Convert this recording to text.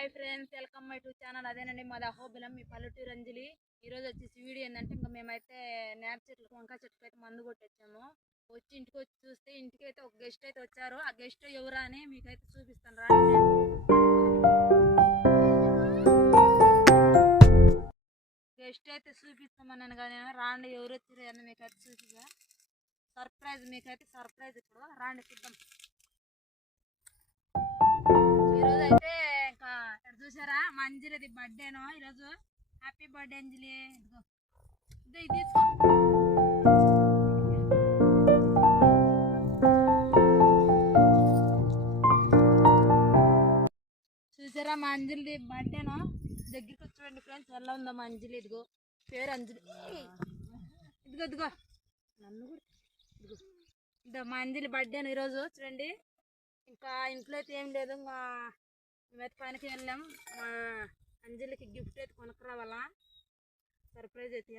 Hi friends, welcome my to channel. అదేనండి మాది అహోబిలం, మీ పల్లెటూరు అంజలి. ఈరోజు వచ్చేసి వీడియో ఏంటంటే ఇంకా మేమైతే నేర చెట్లకు వంకాయ చెట్లకు అయితే మందు కొట్టొచ్చాము. ఇంటికి వచ్చి చూస్తే ఇంటికి అయితే ఒక గెస్ట్ అయితే వచ్చారు. ఆ గెస్ట్ ఎవరా అని మీకైతే చూపిస్తాను రాండి. గెస్ట్ అయితే చూపిస్తామన్నాను కానీ రాండి, ఎవరు వచ్చారు అని మీకైతే చూపిస్తా. సర్ప్రైజ్, మీకైతే సర్ప్రైజ్. ఇప్పుడు రాండి చూద్దాం. ఈరోజు అయితే ఇంకా చూసారా మా అంజలిది బర్త్డేనో ఈరోజు. హ్యాపీ బర్త్డే అంజలి. ఇదిగో ఇది తీసుకో. చూసారా మా అంజలిది బర్త్డేనో. దగ్గరికి వచ్చి ఫ్రెండ్స్, ఎలా ఉందా మా అంజలి. ఇదిగో పేరు అంజలి. ఇదిగో ఇదిగో నన్ను కూడా ఇదిగో ఇదో మా అంజలి బర్త్డేను ఈరోజు. చూడండి, ఇంకా ఇంట్లో అయితే ఏం లేదు. ఇంకా మేమైతే పనికి వెళ్ళాం. మా అంజలికి గిఫ్ట్ అయితే కొనుక్కురావాలా. సర్ప్రైజ్ అయితే